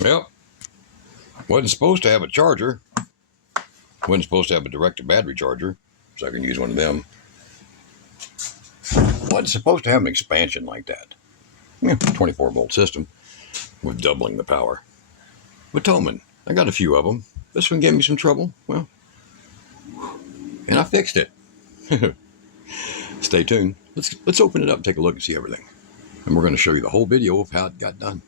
Well, wasn't supposed to have a charger. Wasn't supposed to have a direct-to-battery charger, so I can use one of them. Wasn't supposed to have an expansion like that. Yeah, 24-volt system with doubling the power. VTOMAN, I got a few of them. This one gave me some trouble. Well, and I fixed it. Stay tuned. Let's open it up and take a look and see everything. And we're going to show you the whole video of how it got done.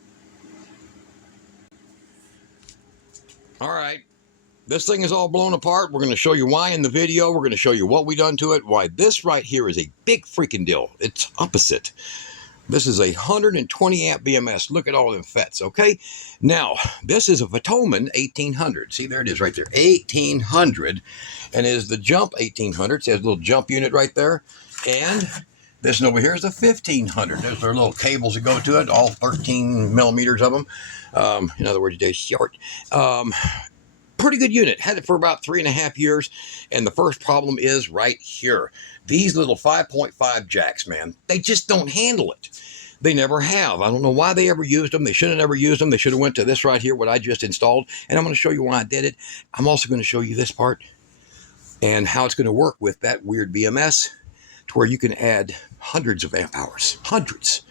All right. This thing is all blown apart. We're going to show you why in the video. We're going to show you what we done to it. Why this right here is a big freaking deal. It's opposite. This is a 120 amp BMS. Look at all them FETs, okay? Now, this is a VTOMAN 1800. See, there it is right there, 1800. And it is the Jump 1800. See, there's a little jump unit right there. And this one over here is a 1500. There's their little cables that go to it, all 13 millimeters of them. In other words, they're short. Pretty good unit. Had it for about 3.5 years. And the first problem is right here. These little 5.5 jacks, man, they just don't handle it. They never have. I don't know why they ever used them. They should have never used them. They should have went to this right here, what I just installed. And I'm going to show you why I did it. I'm also going to show you this part and how it's going to work with that weird BMS to where you can add hundreds of amp hours. Hundreds.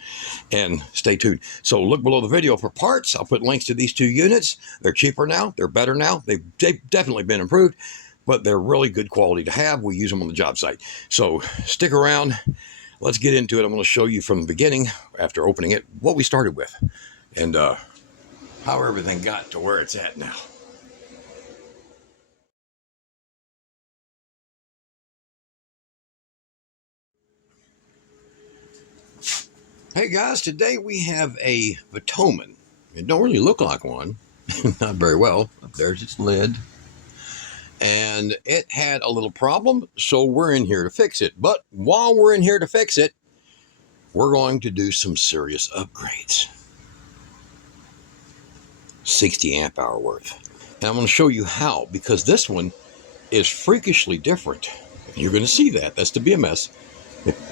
And stay tuned. So look below the video for parts. I'll put links to these two units. They're cheaper now. They're better now. They've definitely been improved, but they're really good quality to have. We use them on the job site. So stick around. Let's get into it. I'm going to show you from the beginning, after opening it, what we started with and how everything got to where it's at now. Hey guys, today we have a VTOMAN. It don't really look like one, not very well. There's its lid. And it had a little problem, so we're in here to fix it. But while we're in here to fix it, we're going to do some serious upgrades. 60 amp hour worth. And I'm going to show you how, because this one is freakishly different. You're going to see that. That's the BMS.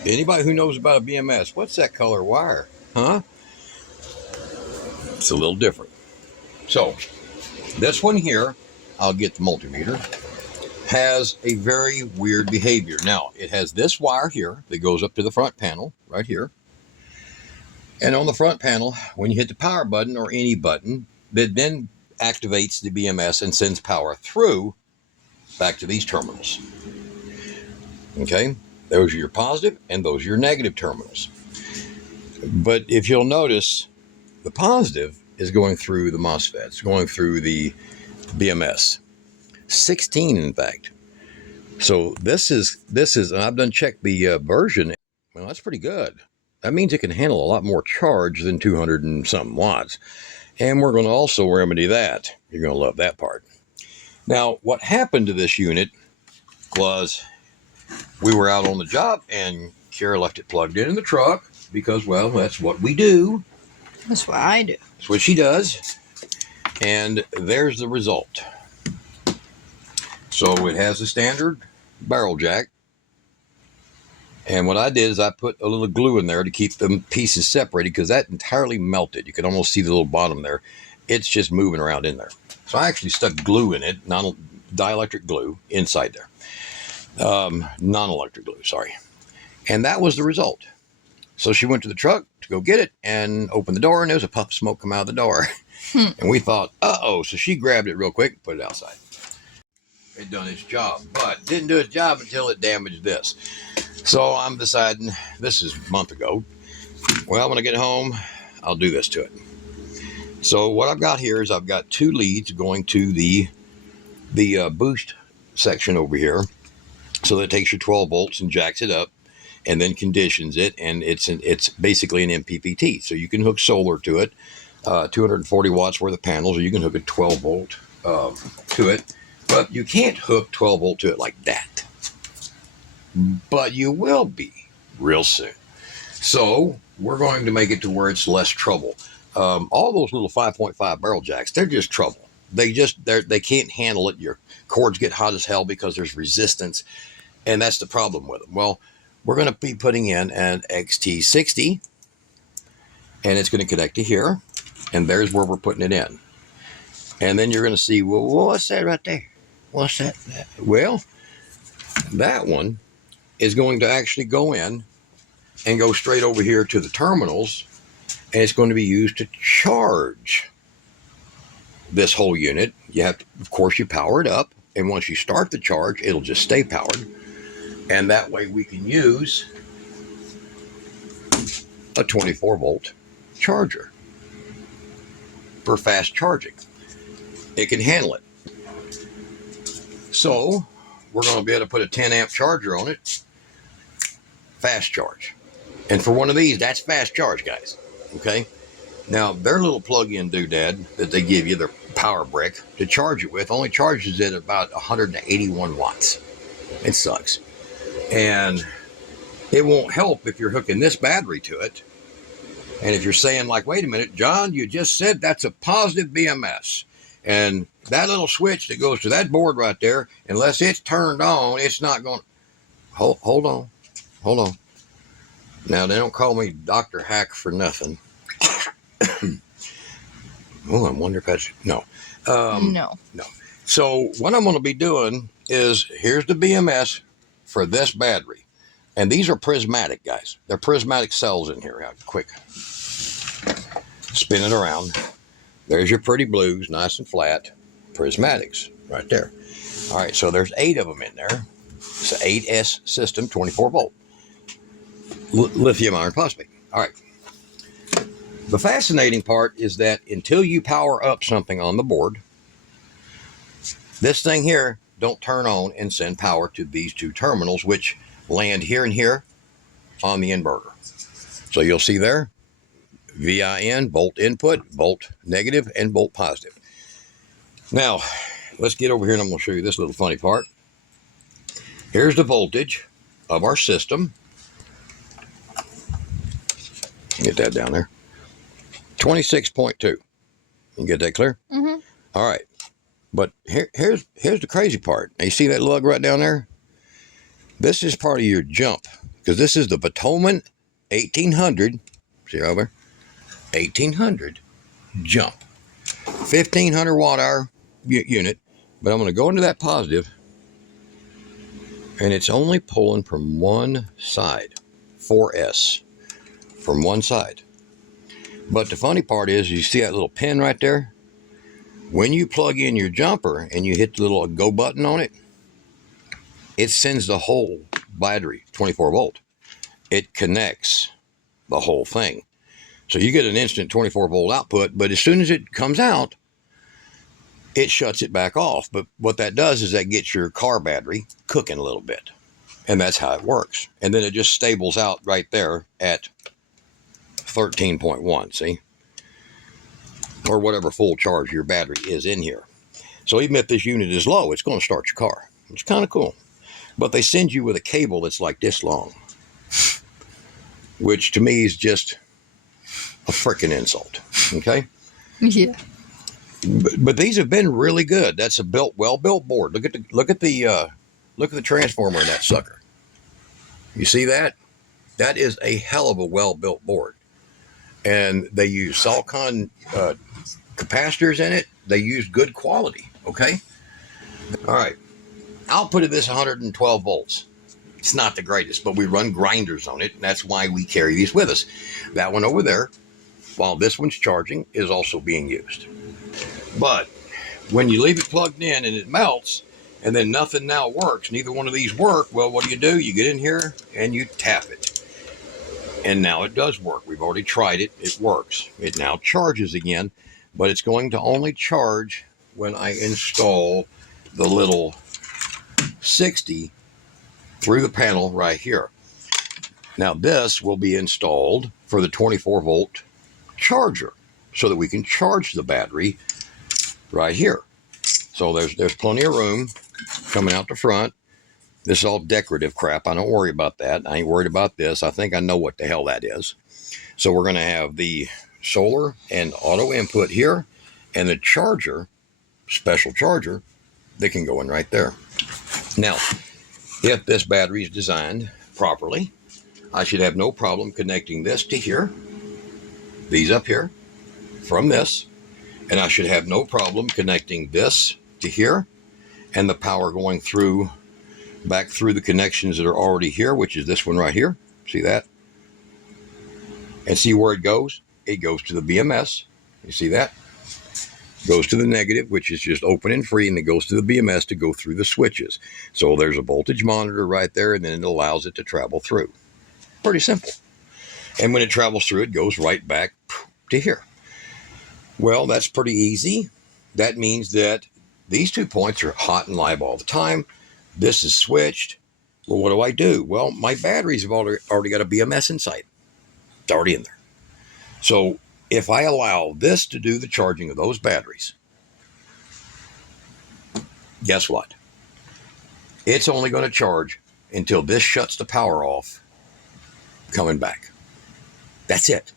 Anybody who knows about a BMS, what's that color wire? Huh? It's a little different. So, this one here, I'll get the multimeter, has a very weird behavior. Now, it has this wire here that goes up to the front panel, right here. And on the front panel, when you hit the power button or any button, that then activates the BMS and sends power through back to these terminals. Okay? Those are your positive and those are your negative terminals. But if you'll notice, the positive is going through the MOSFETs, going through the BMS. 16, in fact. So this is, and I've done checked the version. Well, that's pretty good. That means it can handle a lot more charge than 200 and something watts. And we're going to also remedy that. You're going to love that part. Now, what happened to this unit was we were out on the job and Kara left it plugged in the truck because, well, that's what we do. That's what I do. That's what she does. And there's the result. So it has a standard barrel jack. And what I did is I put a little glue in there to keep the pieces separated because that entirely melted. You can almost see the little bottom there. It's just moving around in there. So I actually stuck glue in it, dielectric glue inside there. Non-electric glue, sorry. And that was the result. So she went to the truck to go get it and opened the door, and there was a puff of smoke come out of the door. And we thought, uh-oh. So she grabbed it real quick and put it outside. It done its job, but didn't do its job until it damaged this. So I'm deciding, this is a month ago, well, when I get home, I'll do this to it. So what I've got here is I've got two leads going to the boost section over here. So that takes your 12 volts and jacks it up and then conditions it. And it's basically an MPPT. So you can hook solar to it, 240 watts worth of panels, or you can hook a 12 volt to it. But you can't hook 12 volt to it like that. But you will be real soon. So we're going to make it to where it's less trouble. All those little 5.5 barrel jacks, they're just trouble. They can't handle it. Your cords get hot as hell because there's resistance. And that's the problem with them. Well, we're going to be putting in an XT60. And it's going to connect to here. And there's where we're putting it in. And then you're going to see, well, what's that right there? What's that? Well, that one is going to actually go in and go straight over here to the terminals, and it's going to be used to charge this whole unit. You have to, of course, you power it up, and once you start the charge, it'll just stay powered, and that way we can use a 24-volt charger for fast charging. It can handle it. So we're going to be able to put a 10-amp charger on it, fast charge. And for one of these, that's fast charge, guys. Okay? Now, their little plug-in doodad that they give you, their power brick, to charge it with, only charges it about 181 watts. It sucks. And it won't help if you're hooking this battery to it. And if you're saying, like, wait a minute, John, you just said that's a positive BMS. And that little switch that goes to that board right there, unless it's turned on, it's not going to... Hold on. Now, they don't call me Dr. Hack for nothing. Oh, I wonder if that's... No. No. So what I'm going to be doing is, here's the BMS for this battery. And these are prismatic, guys. They're prismatic cells in here. Quick. Spin it around. There's your pretty blues, nice and flat. Prismatics right there. All right, so there's 8 of them in there. It's an 8S system, 24 volt. Lithium iron phosphate. All right. The fascinating part is that until you power up something on the board, this thing here don't turn on and send power to these 2 terminals, which land here and here on the inverter. So you'll see there, VIN, volt input, volt negative, and volt positive. Now, let's get over here and I'm going to show you this little funny part. Here's the voltage of our system. Get that down there. 26.2. You can get that clear? Mm-hmm. All right. But here's the crazy part. Now, you see that lug right down there? This is part of your jump, because this is the VTOMAN 1800. See over there? 1800 jump. 1500 watt hour unit. But I'm going to go into that positive, and it's only pulling from one side. 4S. From one side. But the funny part is, you see that little pin right there? When you plug in your jumper and you hit the little go button on it, it sends the whole battery, 24 volt. It connects the whole thing. So you get an instant 24 volt output, but as soon as it comes out, it shuts it back off. But what that does is that gets your car battery cooking a little bit. And that's how it works. And then it just stables out right there at 13.1, see? Or whatever full charge your battery is in here. So even if this unit is low, it's going to start your car. It's kind of cool. But they send you with a cable that's like this long, which to me is just a freaking insult. Okay? Yeah. But these have been really good. That's a well-built board. Look at the transformer in that sucker. You see that? That is a hell of a well-built board. And they use silicon capacitors in it. They use good quality, okay? All right. Output of this 112 volts. It's not the greatest, but we run grinders on it, and that's why we carry these with us. That one over there, while this one's charging, is also being used. But when you leave it plugged in and it melts, and then nothing now works, neither one of these work, well, what do? You get in here and you tap it. And now it does work. We've already tried it. It works. It now charges again, but it's going to only charge when I install the little 60 through the panel right here. Now this will be installed for the 24 volt charger so that we can charge the battery right here. So there's plenty of room coming out the front. This is all decorative crap. I don't worry about that. I ain't worried about this. I think I know what the hell that is. So we're going to have the solar and auto input here, and the charger, special charger, that can go in right there. Now, if this battery is designed properly, I should have no problem connecting this to here, these up here, from this, And I should have no problem connecting this to here and the power going through, back through the connections that are already here, which is this one right here. See that? And see where it goes? It goes to the BMS. You see that? Goes to the negative, which is just open and free, and it goes to the BMS to go through the switches. So there's a voltage monitor right there, and then it allows it to travel through. Pretty simple. And when it travels through, it goes right back to here. Well, that's pretty easy. That means that these 2 points are hot and live all the time. This is switched. Well, what do? Well, my batteries have already got a BMS inside. It's already in there. So if I allow this to do the charging of those batteries, guess what? It's only going to charge until this shuts the power off, coming back. That's it.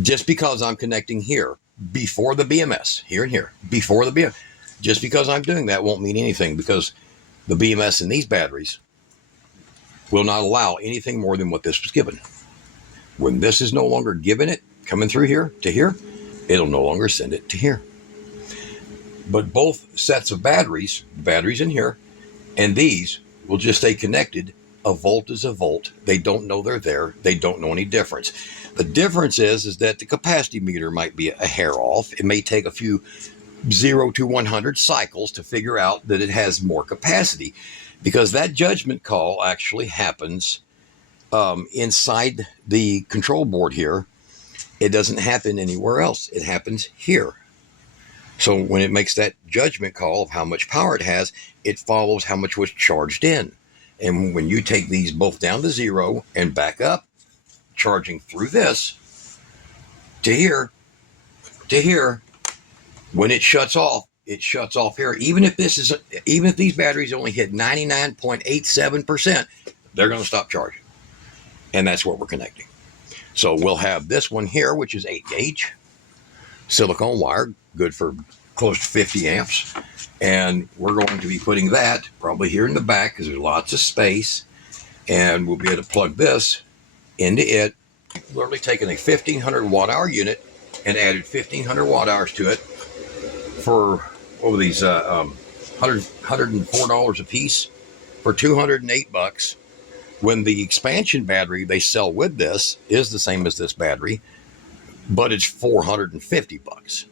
Just because I'm connecting here before the BMS, here and here, before the BMS, just because I'm doing that won't mean anything, because the BMS in these batteries will not allow anything more than what this was given. When this is no longer giving it, coming through here to here, it'll no longer send it to here. But both sets of batteries in here, and these will just stay connected. A volt is a volt. They don't know they're there. They don't know any difference. The difference is that the capacity meter might be a hair off. It may take a few 0 to 100 cycles to figure out that it has more capacity, because that judgment call actually happens inside the control board here. It doesn't happen anywhere else. It happens here. So when it makes that judgment call of how much power it has, it follows how much was charged in. And when you take these both down to 0 and back up, charging through this to here, when it shuts off here. Even if these batteries only hit 99.87%, they're going to stop charging. And that's what we're connecting. So we'll have this one here, which is 8 gauge silicone wire, good for close to 50 amps. And we're going to be putting that probably here in the back, because there's lots of space. And we'll be able to plug this into it. Literally taken a 1500 watt hour unit and added 1500 watt hours to it for over these $104 a piece for $208. When the expansion battery they sell with this is the same as this battery, but it's $450.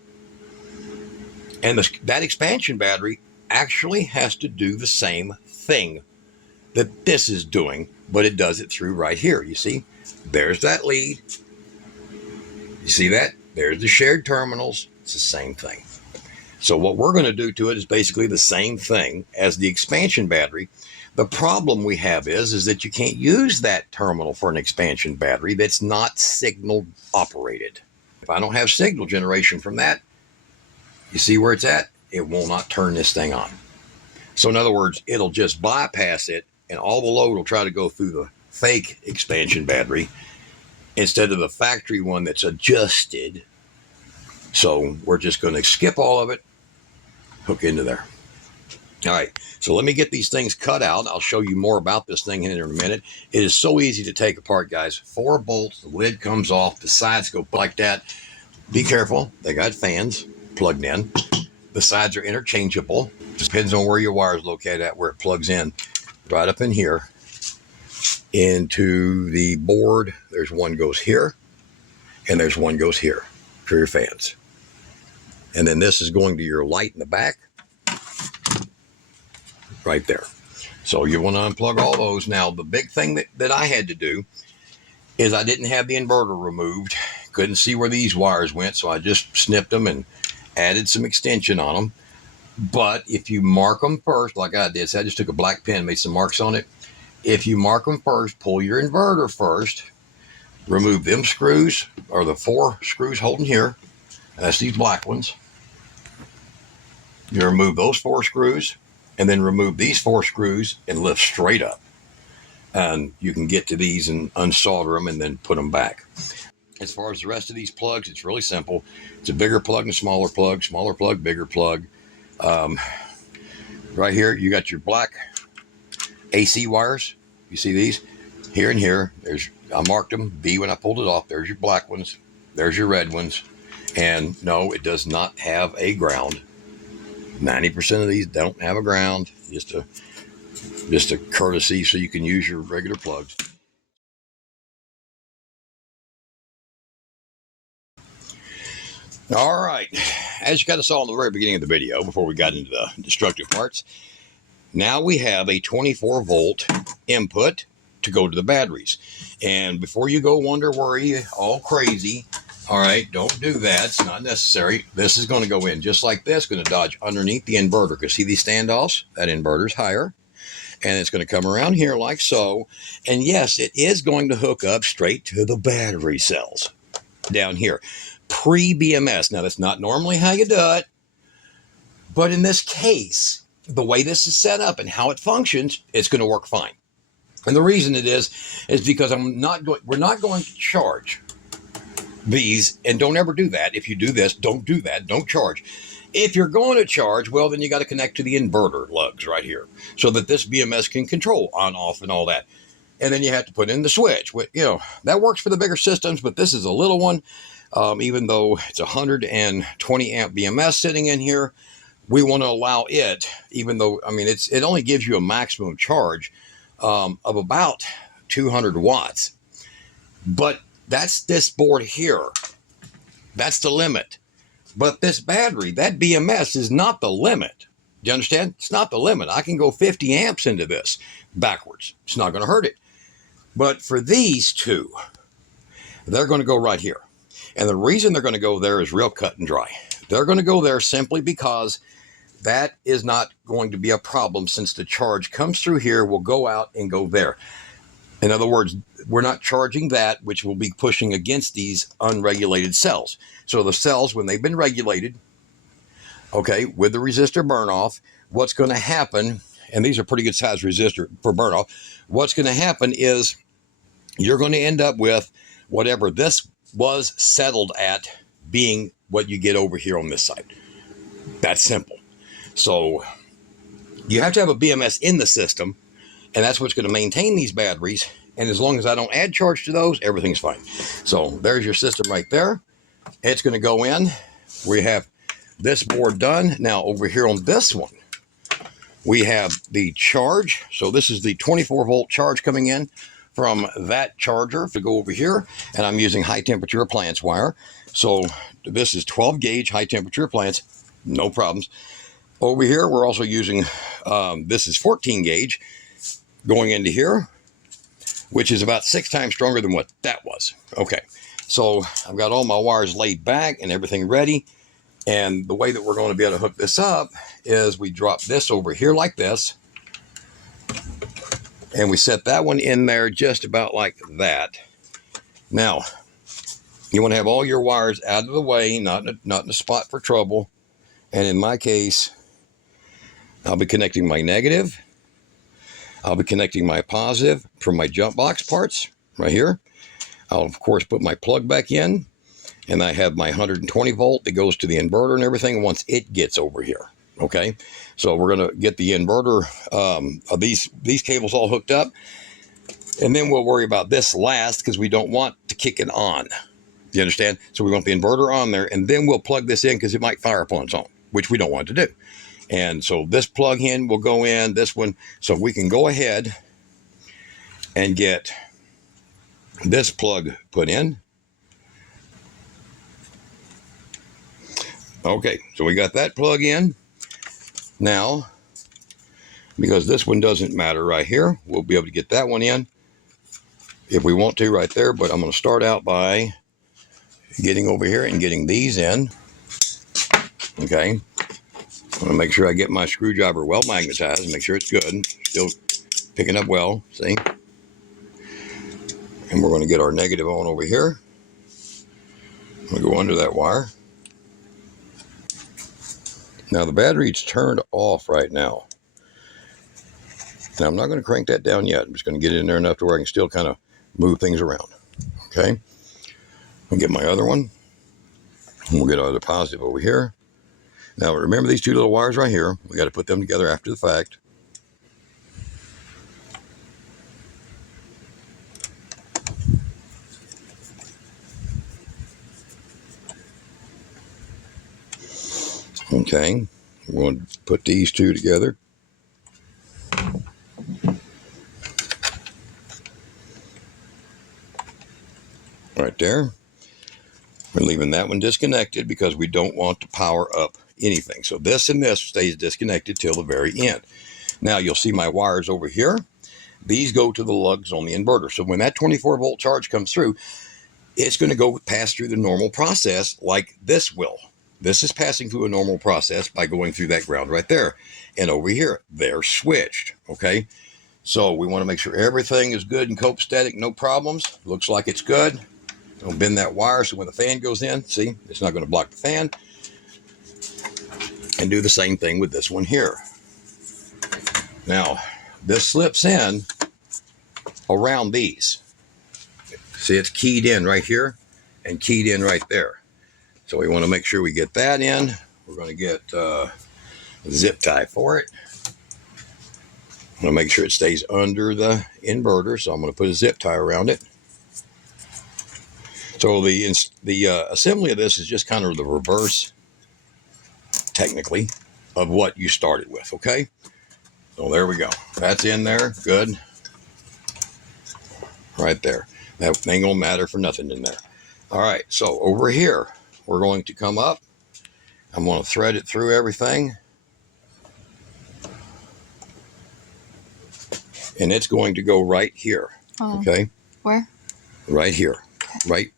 And that expansion battery actually has to do the same thing that this is doing, but it does it through right here. You see, there's that lead. You see that? There's the shared terminals. It's the same thing. So what we're going to do to it is basically the same thing as the expansion battery. The problem we have is that you can't use that terminal for an expansion battery that's not signal operated. If I don't have signal generation from that, you see where it's at? It will not turn this thing on. So in other words, it'll just bypass it, and all the load will try to go through the fake expansion battery instead of the factory one that's adjusted. So we're just going to skip all of it, hook into there. All right, so let me get these things cut out. I'll show you more about this thing in a minute. It is so easy to take apart, guys. 4 bolts, the lid comes off, the sides go like that. Be careful, they got fans plugged in. The sides are interchangeable. Depends on where your wire is located at, where it plugs in. Right up in here into the board, there's one goes here, and there's one goes here for your fans. And then this is going to your light in the back, right there. So you want to unplug all those. Now, the big thing that I had to do is I didn't have the inverter removed. Couldn't see where these wires went, so I just snipped them and added some extension on them. But if you mark them first, like I did, so I just took a black pen, made some marks on it. If you mark them first, pull your inverter first, remove them screws, or the 4 screws holding here. That's these black ones. You remove those 4 screws, and then remove these 4 screws and lift straight up. And you can get to these and unsolder them and then put them back. As far as the rest of these plugs, it's really simple. It's a bigger plug and a smaller plug, bigger plug. Right here, you got your black AC wires. You see these? Here and here. I marked them B when I pulled it off. There's your black ones. There's your red ones. And no, it does not have a ground. 90% of these don't have a ground. Just a courtesy so you can use your regular plugs. All right, as you got us all in the very beginning of the video, before we got into the destructive parts, now we have a 24 volt input to go to the batteries. And before you go wonder, worry, all crazy, all right, don't do that. It's not necessary. This is going to go in just like this, going to dodge underneath the inverter. Because see these standoffs? That inverter's higher. And it's going to come around here like so. And yes, it is going to hook up straight to the battery cells down here. Pre-BMS. Now, that's not normally how you do it. But in this case, the way this is set up and how it functions, it's going to work fine. And the reason it is because we're not going to charge these. And don't ever do that. If you do this, don't do that. Don't charge. If you're going to charge, well, then you got to connect to the inverter lugs right here so that this BMS can control on, off, and all that. And then you have to put in the switch. You know, that works for the bigger systems, but this is a little one. Even though it's 120 amp BMS sitting in here, we want to allow it, even though, I mean, it only gives you a maximum charge of about 200 watts. But that's this board here. That's the limit. But this battery, that BMS, is not the limit. Do you understand? It's not the limit. I can go 50 amps into this backwards. It's not going to hurt it. But for these two, they're going to go right here. And the reason they're going to go there is real cut and dry. They're going to go there simply because that is not going to be a problem, since the charge comes through here, will go out and go there. In other words, we're not charging that, which will be pushing against these unregulated cells. So the cells, when they've been regulated, okay, with the resistor burn off, what's going to happen, and these are pretty good size resistor for burn off, what's going to happen is you're going to end up with whatever this was settled at being what you get over here on this side. That's simple. So you have to have a BMS in the system, and that's what's going to maintain these batteries. And as long as I don't add charge to those, everything's fine. So there's your system right there. It's going to go in. We have this board done. Now over here on this one, we have the charge. So this is the 24 volt charge coming in from that charger to go over here. And I'm using high temperature appliance wire. So this is 12 gauge high temperature appliance. No problems. Over here, we're also using, this is 14 gauge going into here, which is about 6 times stronger than what that was. Okay, so I've got all my wires laid back and everything ready. And the way that we're going to be able to hook this up is we drop this over here like this. And we set that one in there just about like that. Now, you want to have all your wires out of the way, not in a spot for trouble. And in my case, I'll be connecting my negative. I'll be connecting my positive from my jump box parts right here. I'll, of course, put my plug back in. And I have my 120 volt that goes to the inverter and everything once it gets over here. Okay, so we're going to get the inverter, of these cables all hooked up. And then we'll worry about this last because we don't want to kick it on. Do you understand? So we want the inverter on there, and then we'll plug this in because it might fire up on its own, which we don't want to do. And so this plug in will go in, this one. So we can go ahead and get this plug put in. Okay, so we got that plug in. Now, because this one doesn't matter right here, we'll be able to get that one in if we want to right there. But I'm going to start out by getting over here and getting these in. Okay, I'm going to make sure I get my screwdriver well magnetized and make sure it's good. Still picking up well, see? And we're going to get our negative on over here. I'm going to go under that wire. Now the battery's turned off right now. Now I'm not going to crank that down yet. I'm just going to get it in there enough to where I can still kind of move things around. Okay. I'll get my other one. And we'll get our other positive over here. Now remember these two little wires right here. We got to put them together after the fact. Okay, we're going to put these two together. Right there. We're leaving that one disconnected because we don't want to power up anything. So this and this stays disconnected till the very end. Now you'll see my wires over here. These go to the lugs on the inverter. So when that 24 volt charge comes through, it's going to go pass through the normal process like this will. This is passing through a normal process by going through that ground right there. And over here, they're switched. Okay. So we want to make sure everything is good and copacetic, no problems. Looks like it's good. Don't bend that wire so when the fan goes in, see, it's not going to block the fan. And do the same thing with this one here. Now, this slips in around these. See, it's keyed in right here and keyed in right there. So we want to make sure we get that in. We're going to get a zip tie for it. I'm going to make sure it stays under the inverter, so I'm going to put a zip tie around it. So the assembly of this is just kind of the reverse, technically, of what you started with, okay? So there we go. That's in there. Good. Right there. That ain't going to matter for nothing in there. All right, so over here, we're going to come up. I'm going to thread it through everything. And it's going to go right here, okay? Where? Right here, okay. Right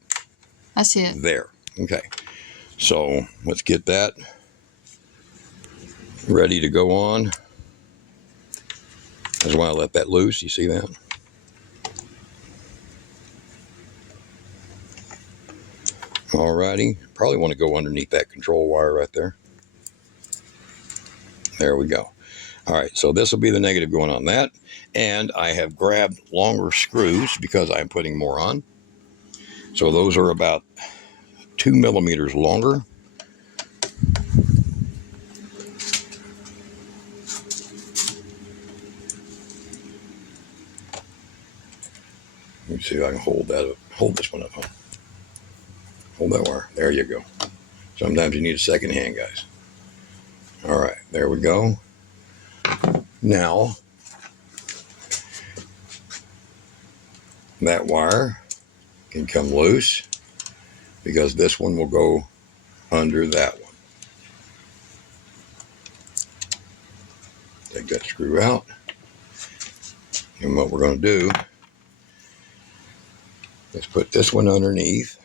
I see it. There. Okay. So let's get that ready to go on. I just want to let that loose. You see that? Alrighty. Probably want to go underneath that control wire right there. There we go. All right. So this will be the negative going on that. And I have grabbed longer screws because I'm putting more on. So those are about 2 millimeters longer. Let me see if I can hold that up. Hold this one up, huh? Hold that wire. There you go. Sometimes you need a second hand, guys. All right, there we go. Now, that wire can come loose because this one will go under that one. Take that screw out. And what we're going to do is put this one underneath.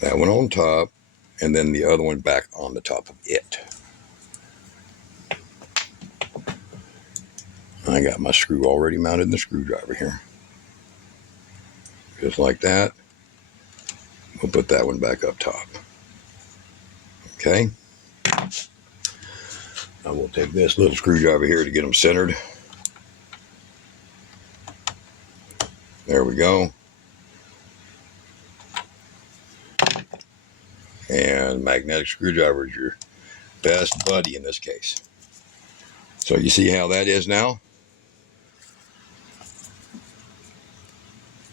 That one on top, and then the other one back on the top of it. I got my screw already mounted in the screwdriver here. Just like that. We'll put that one back up top. Okay. I will take this little screwdriver here to get them centered. There we go. And magnetic screwdriver is your best buddy in this case. So you see how that is now?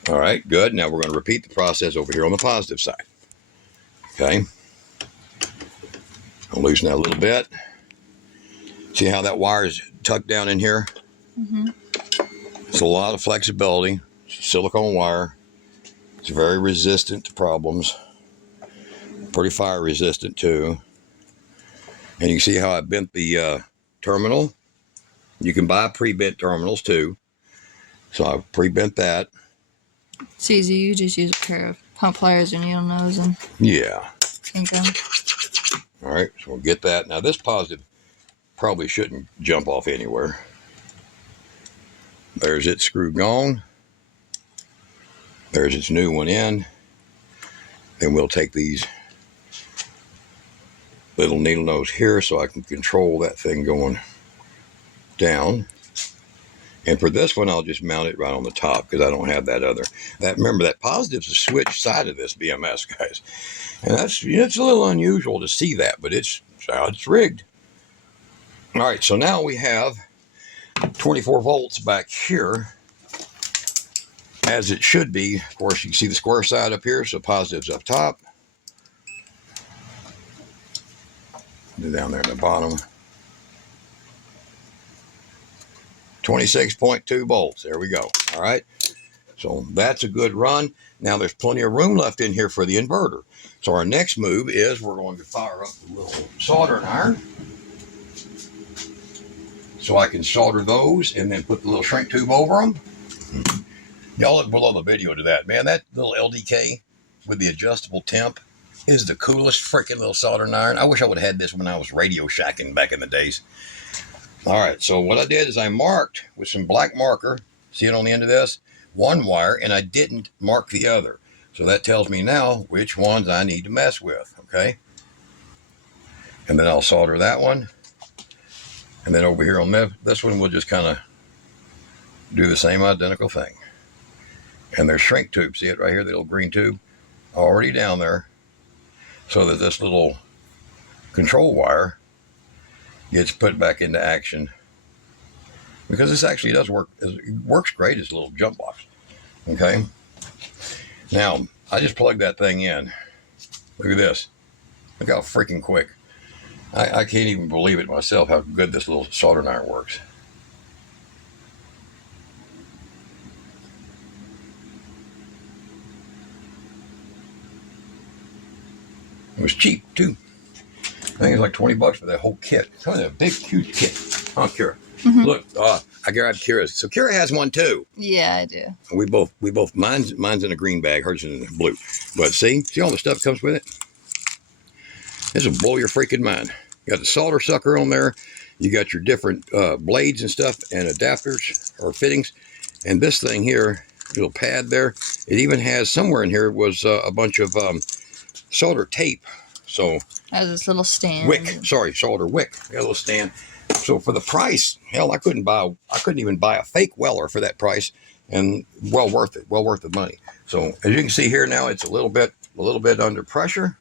All right, good. Now we're going to repeat the process over here on the positive side. Okay. I'll loosen that a little bit. See how that wire is tucked down in here? Mm-hmm. It's a lot of flexibility. It's a silicone wire. It's very resistant to problems. Pretty fire resistant too. And you see how I bent the terminal? You can buy pre-bent terminals too. So I pre-bent that. It's easy. You just use a pair of pump pliers or needle nose and yeah. kink them. All right, so we'll get that. Now this positive probably shouldn't jump off anywhere. There's its screw gone. There's its new one in. Then we'll take these little needle nose here so I can control that thing going down. And for this one, I'll just mount it right on the top because I don't have that other. Remember, that positive's a switch side of this BMS, guys. And that's, it's a little unusual to see that, but it's how it's rigged. All right, so now we have 24 volts back here, as it should be. Of course, you can see the square side up here, so positive's up top. Down there at the bottom. 26.2 volts. There we go. All right. So that's a good run. Now there's plenty of room left in here for the inverter. So our next move is we're going to fire up the little soldering iron. So I can solder those and then put the little shrink tube over them. Y'all look below the video to that. Man, that little LDK with the adjustable temp is the coolest freaking little soldering iron. I wish I would have had this when I was Radio Shacking back in the days. All right, so what I did is I marked with some black marker, see it on the end of this, one wire, and I didn't mark the other. So that tells me now which ones I need to mess with, okay? And then I'll solder that one. And then over here on this one, we'll just kind of do the same identical thing. And there's shrink tube, see it right here, the little green tube, already down there, so that this little control wire gets put back into action. Because this actually does work, it works great as a little jump box, okay? Now, I just plugged that thing in. Look at this. Look how freaking quick. I can't even believe it myself how good this little soldering iron works. It was cheap too. I think it's like 20 bucks for that whole kit. It's a big, huge kit. Huh, Kira? Mm-hmm. Look, I grabbed Kira's. So Kira has one too. Yeah, I do. We both. Mine's in a green bag. Hers is in a blue. But see all the stuff that comes with it. This will blow your freaking mind. You got the solder sucker on there. You got your different blades and stuff and adapters or fittings. And this thing here, little pad there. It even has somewhere in here was a bunch of solder tape. So has this little stand. Wick. Sorry, solder wick. Got a little stand. So for the price, hell, I couldn't even buy a fake Weller for that price, and well worth it. Well worth the money. So as you can see here now, it's a little bit under pressure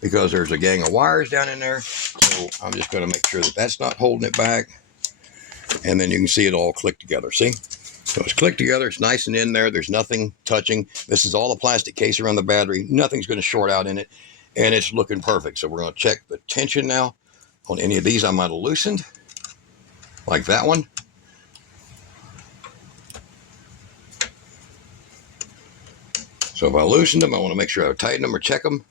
because there's a gang of wires down in there. So I'm just going to make sure that that's not holding it back, and then you can see it all click together. See? So it's clicked together. It's nice and in there. There's nothing touching. This is all a plastic case around the battery. Nothing's going to short out in it, and it's looking perfect. So we're going to check the tension now. On any of these I might have loosened, like that one. So if I loosened them, I want to make sure I tighten them or check them.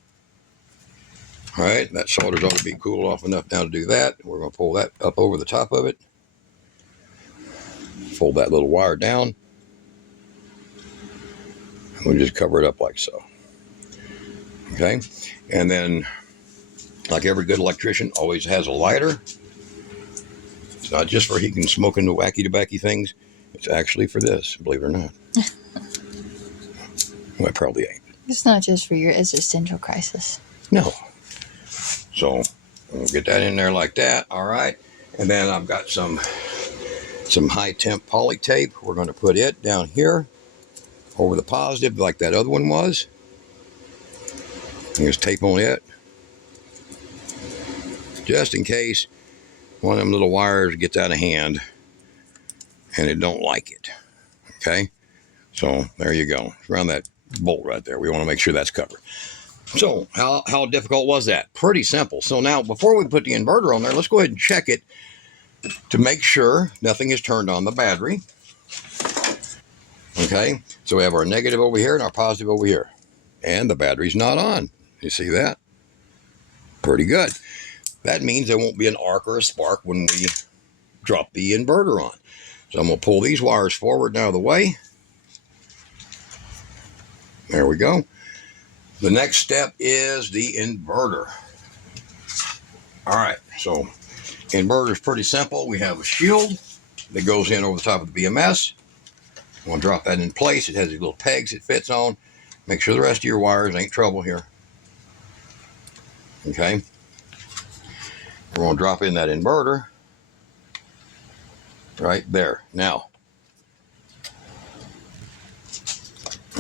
All right, that solder's ought to be cooled off enough now to do that. We're going to pull that up over the top of it. Fold that little wire down. And we'll just cover it up like so. Okay, and then like every good electrician, always has a lighter. It's not just for heating and smoking the wacky tobacco things. It's actually for this, believe it or not. Well, it probably ain't. It's not just for your existential crisis. No. So we'll get that in there like that. All right. And then I've got some high temp poly tape. We're going to put it down here over the positive like that other one was. There's tape on it. Just in case one of them little wires gets out of hand and it don't like it. Okay, so there you go. Around that bolt right there. We want to make sure that's covered. So how difficult was that? Pretty simple. So now before we put the inverter on there, let's go ahead and check it to make sure nothing is turned on the battery. Okay, so we have our negative over here and our positive over here. And the battery's not on. You see that? Pretty good. That means there won't be an arc or a spark when we drop the inverter on. So I'm going to pull these wires forward and out of the way. There we go. The next step is the inverter. All right, so inverter is pretty simple. We have a shield that goes in over the top of the BMS. I'm going to drop that in place. It has these little pegs it fits on. Make sure the rest of your wires ain't trouble here. Okay. We're going to drop in that inverter right there. Now,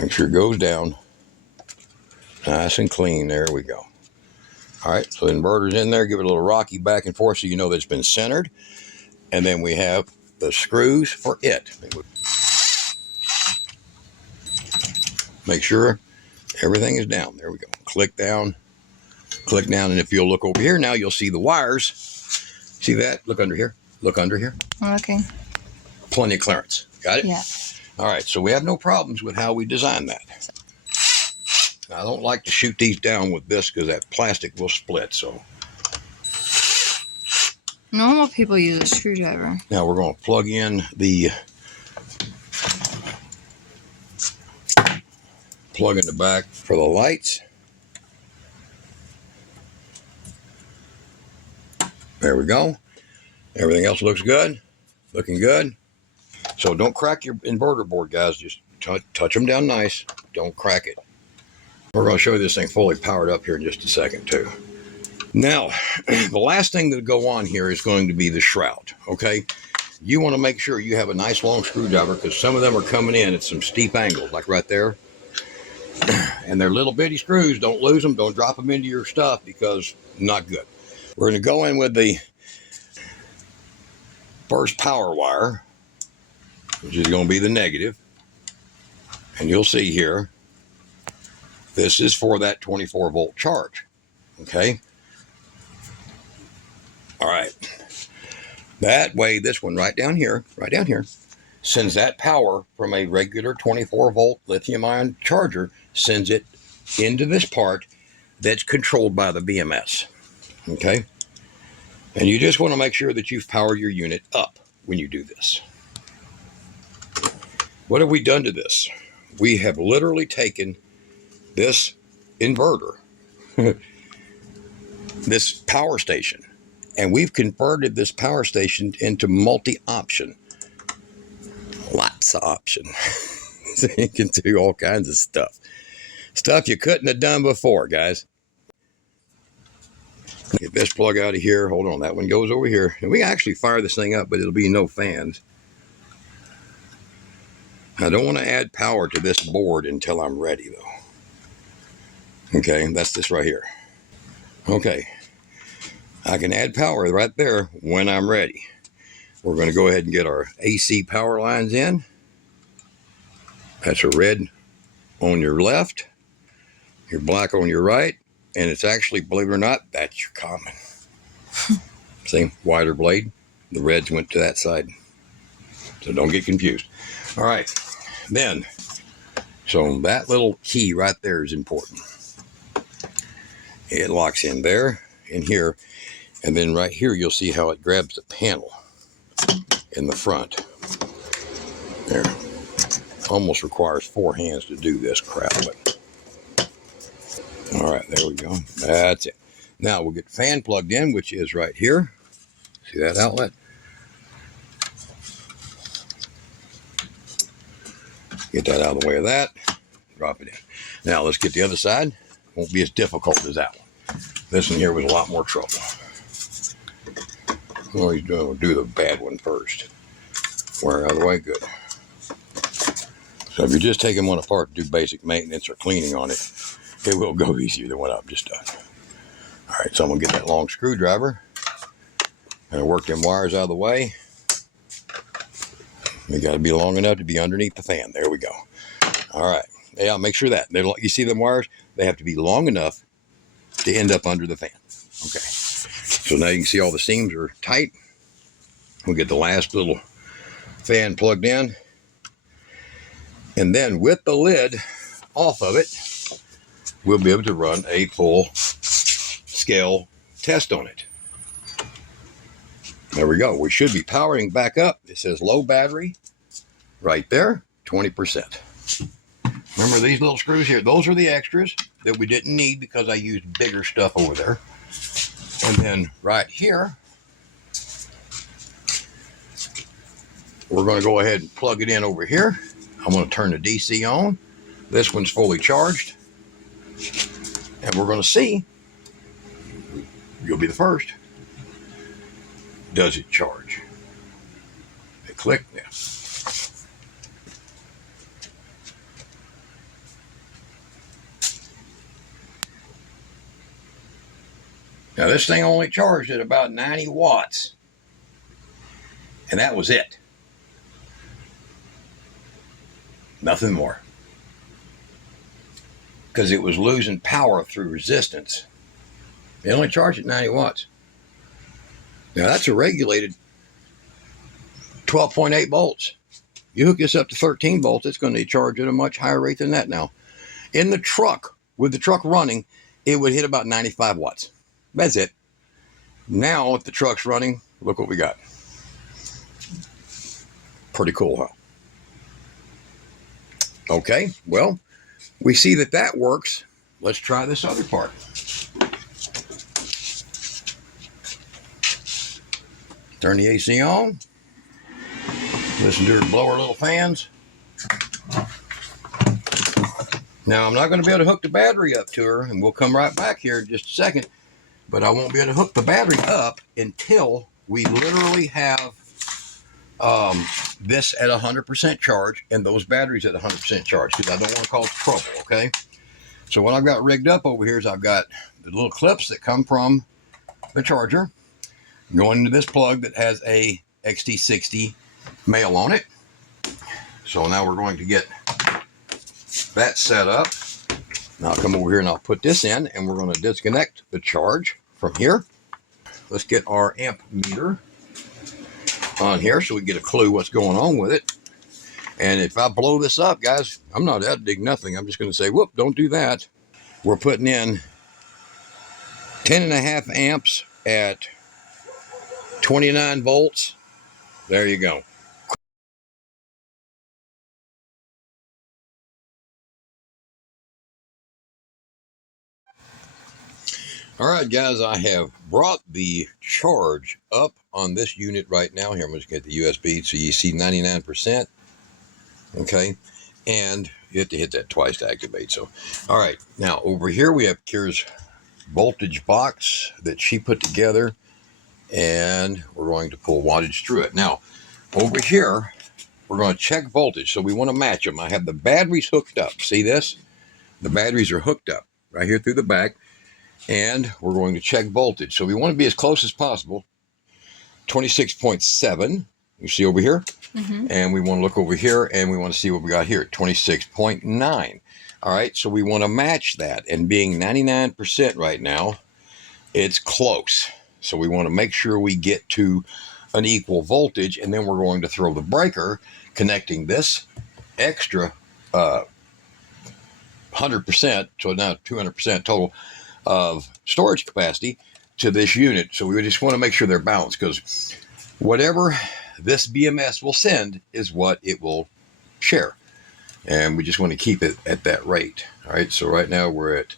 make sure it goes down nice and clean. There we go. All right, so the inverter's in there. Give it a little rocky back and forth so you know that it's been centered. And then we have the screws for it. Make sure everything is down. There we go. Click down. Click down, and if you'll look over here now, you'll see the wires. See that? Look under here. Look under here. Okay. Plenty of clearance. Got it? Yeah. All right, so we have no problems with how we design that. I don't like to shoot these down with this because that plastic will split. So Normal people use a screwdriver. now we're going to plug in the plug in the back for the lights. There we go. Everything else looks good. Looking good. So don't crack your inverter board, guys. Just touch them down nice. Don't crack it. We're going to show you this thing fully powered up here in just a second, too. Now, the last thing that go on here is going to be the shroud, okay? You want to make sure you have a nice long screwdriver because some of them are coming in at some steep angles, like right there. And they're little bitty screws. Don't lose them. Don't drop them into your stuff because not good. We're going to go in with the first power wire, which is going to be the negative. And you'll see here, this is for that 24 volt charge. Okay. All right. That way, this one right down here, sends that power from a regular 24 volt lithium ion charger, sends it into this part that's controlled by the BMS. Okay. And you just want to make sure that you've powered your unit up when you do this. What have we done to this? We have literally taken this inverter, this power station, and we've converted this power station into multi-option. Lots of option. So you can do all kinds of stuff. Stuff you couldn't have done before, guys. Get this plug out of here. Hold on, that one goes over here. And we can actually fire this thing up, but it'll be no fans. I don't want to add power to this board until I'm ready, though. Okay, that's this right here. Okay, I can add power right there when I'm ready. We're going to go ahead and get our AC power lines in. That's a red on your left, your black on your right, and it's actually, believe it or not, that's your common. See, wider blade. The reds went to that side. So don't get confused. All right, then, so that little key right there is important. It locks in there, in here, and then right here you'll see how it grabs the panel in the front. There. Almost requires 4 hands to do this crap. But all right, there we go. That's it. Now we'll get the fan plugged in, which is right here. See that outlet? Get that out of the way of that. Drop it in. Now let's get the other side. Won't be as difficult as that one. This one here was a lot more trouble. Always do the bad one first. Wire out of the way, good. So if you're just taking one apart to do basic maintenance or cleaning on it, it will go easier than what I've just done. All right, so I'm gonna get that long screwdriver and work them wires out of the way. They got to be long enough to be underneath the fan. There we go. All right. Yeah, make sure that you see them wires. They have to be long enough to end up under the fan. Okay. So now you can see all the seams are tight. We'll get the last little fan plugged in. And then with the lid off of it, we'll be able to run a full scale test on it. There we go. We should be powering back up. It says low battery right there, 20%. Remember these little screws here? Those are the extras that we didn't need because I used bigger stuff over there. And then right here, we're going to go ahead and plug it in over here. I'm going to turn the DC on. This one's fully charged. And we're going to see, you'll be the first, does it charge? They click now. Now this thing only charged at about 90 watts. And that was it. Nothing more. Because it was losing power through resistance They only charge at 90 watts. Now that's a regulated 12.8 volts. You hook this up to 13 volts, it's going to charge at a much higher rate than that now. In the truck, with the truck running, it would hit about 95 watts. That's it. Now, if the truck's running, look what we got. Pretty cool, huh? Okay, well, we see that that works. Let's try this other part. Turn the AC on. Listen to her blow her little fans. Now, I'm not going to be able to hook the battery up to her, and we'll come right back here in just a second, but I won't be able to hook the battery up until we literally have this at 100% charge and those batteries at 100% charge, because I don't want to cause trouble, okay? So what I've got rigged up over here is I've got the little clips that come from the charger going into this plug that has a XT60 male on it. So now we're going to get that set up. Now I'll come over here and I'll put this in, and we're going to disconnect the charge from here. Let's get our amp meter on here so we get a clue what's going on with it. And if I blow this up, guys, I'm not editing nothing. I'm just going to say, whoop, don't do that. We're putting in 10.5 amps at 29 volts. There you go. All right, guys, I have brought the charge up on this unit right now. Here, I'm just going to get the USB so you see 99%. Okay, and you have to hit that twice to activate. So, all right, now over here we have Kira's voltage box that she put together, and we're going to pull wattage through it. Now, over here, we're going to check voltage, so we want to match them. I have the batteries hooked up. See this? The batteries are hooked up right here through the back, and we're going to check voltage. So we want to be as close as possible. 26.7, you see over here? Mm-hmm. And we want to look over here, and we want to see what we got here, 26.9. All right, so we want to match that, and being 99% right now, it's close. So we want to make sure we get to an equal voltage, and then we're going to throw the breaker connecting this extra 100%, so now 200% total of storage capacity to this unit. So we just want to make sure they're balanced, because whatever this BMS will send is what it will share. And we just want to keep it at that rate. All right, so right now we're at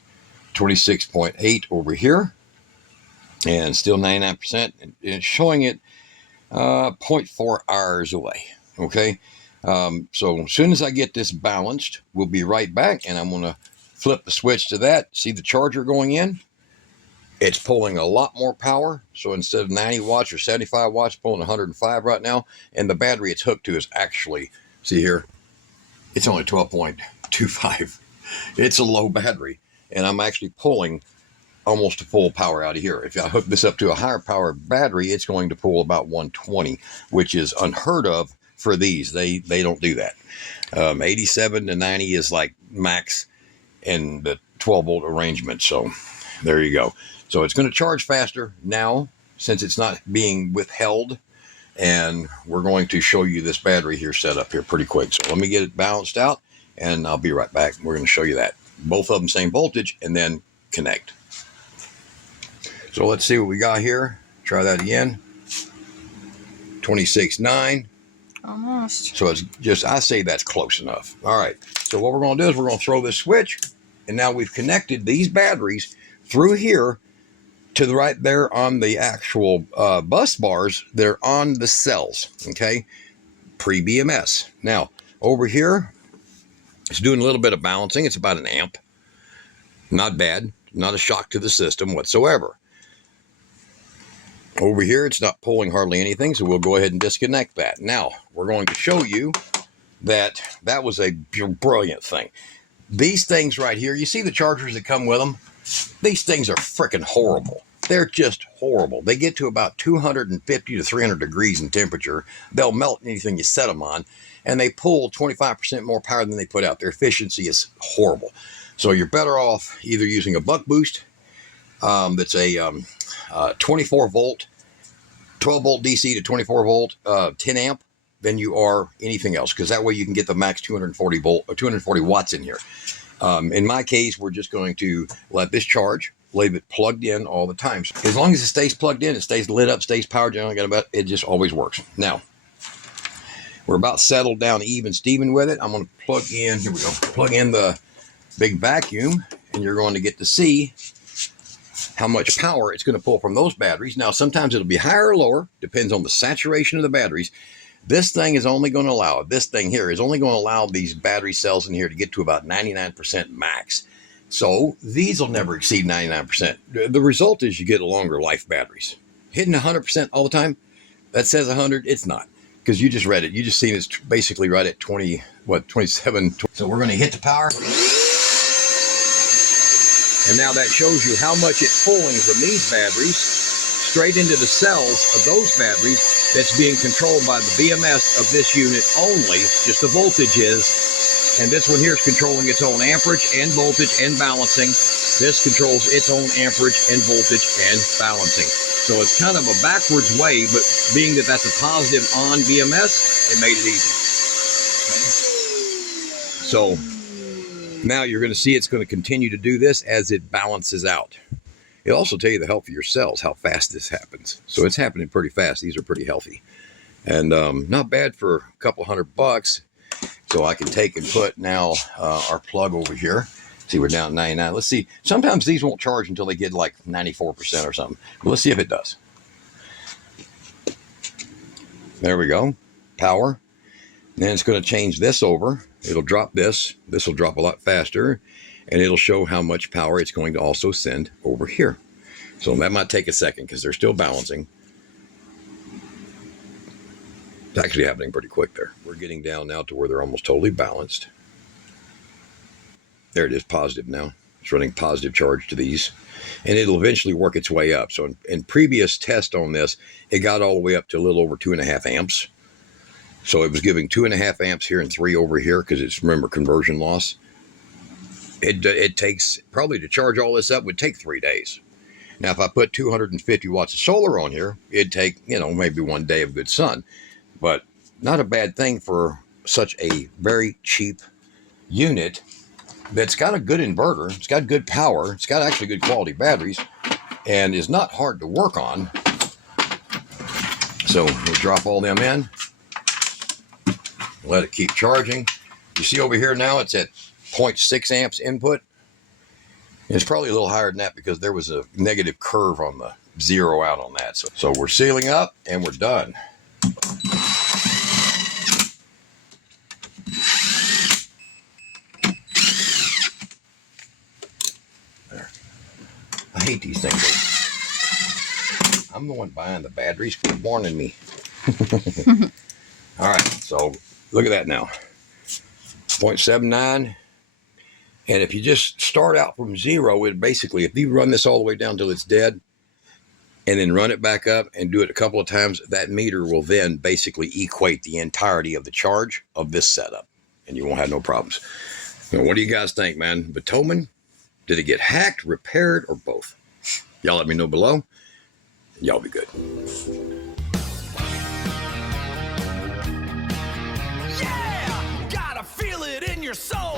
26.8 over here, and still 99%, and it's showing it 0.4 hours away. Okay, so as soon as I get this balanced, we'll be right back, and I'm going to flip the switch to that. See the charger going in? It's pulling a lot more power. So instead of 90 watts or 75 watts, pulling 105 right now. And the battery it's hooked to is actually, see here, it's only 12.25. It's a low battery. And I'm actually pulling almost a full power out of here. If I hook this up to a higher power battery, it's going to pull about 120, which is unheard of for these. They don't do that. 87 to 90 is like max in the 12 volt arrangement. So there you go. So it's going to charge faster now since it's not being withheld. And we're going to show you this battery here set up here pretty quick. So let me get it balanced out, and I'll be right back. We're going to show you that. Both of them same voltage, and then connect. So let's see what we got here. Try that again. 26.9. Almost. So it's just, I say that's close enough. All right. So what we're going to do is we're going to throw this switch, and now we've connected these batteries through here to the right there on the actual bus bars. They're on the cells, okay? Pre-BMS. Now, over here, it's doing a little bit of balancing. It's about an amp. Not bad. Not a shock to the system whatsoever. Over here, it's not pulling hardly anything, so we'll go ahead and disconnect that. Now, we're going to show you that that was a brilliant thing. These things right here, you see the chargers that come with them? These things are freaking horrible. They're just horrible. They get to about 250 to 300 degrees in temperature. They'll melt anything you set them on, and they pull 25% more power than they put out. Their efficiency is horrible. So you're better off either using a buck boost that's a 24 volt, 12 volt DC to 24 volt, 10 amp than you are anything else, because that way you can get the max 240 volt or 240 watts in here. In my case, we're just going to let this charge, leave it plugged in all the time. As long as it stays plugged in, it stays lit up, stays powered, it just always works. Now, we're about settled down even Steven with it. I'm going to plug in, here we go, plug in the big vacuum, and you're going to get to see how much power it's going to pull from those batteries. Now, sometimes it'll be higher or lower, depends on the saturation of the batteries. This thing is only going to allow, this thing here is only going to allow these battery cells in here to get to about 99% max. So these will never exceed 99%. The result is you get longer life batteries. Hitting 100% all the time, that says 100, it's not. Because you just read it. You just seen it's basically right at 20, what, 27. So we're going to hit the power. And now that shows you how much it's pulling from these batteries straight into the cells of those batteries that's being controlled by the BMS of this unit only, just the voltage is. And this one here is controlling its own amperage and voltage and balancing. This controls its own amperage and voltage and balancing. So it's kind of a backwards way, but being that that's a positive on BMS, it made it easy. So now you're going to see it's going to continue to do this as it balances out. It'll also tell you the health of your cells, how fast this happens. So it's happening pretty fast. These are pretty healthy. And not bad for a couple $100. So I can take and put now our plug over here. See, we're down 99. Let's see. Sometimes these won't charge until they get like 94% or something. But let's see if it does. There we go. Power. Then it's going to change this over. It'll drop this. This will drop a lot faster. And it'll show how much power it's going to also send over here. So that might take a second because they're still balancing. It's actually happening pretty quick there. We're getting down now to where they're almost totally balanced. There it is, positive now. It's running positive charge to these. And it'll eventually work its way up. So in previous test on this, it got all the way up to a little over 2.5 amps. So it was giving 2.5 amps here and 3 over here because it's, remember, conversion loss. It takes, probably to charge all this up would take 3 days. Now, if I put 250 watts of solar on here, it'd take, you know, maybe 1 day of good sun. But not a bad thing for such a very cheap unit that's got a good inverter. It's got good power. It's got actually good quality batteries and is not hard to work on. So we'll drop all them in. Let it keep charging. You see over here now it's at 0.6 amps input. It's probably a little higher than that because there was a negative curve on the zero out on that. So we're sealing up and we're done. There. I hate these things. I'm the one buying the batteries. Quit warning me. All right, so look at that now. 0.79. And if you just start out from zero, it basically, if you run this all the way down till it's dead and then run it back up and do it a couple of times, that meter will then basically equate the entirety of the charge of this setup and you won't have no problems. Now, what do you guys think, man? VTOMAN, did it get hacked, repaired, or both? Y'all let me know below. Y'all be good. Yeah, gotta feel it in your soul.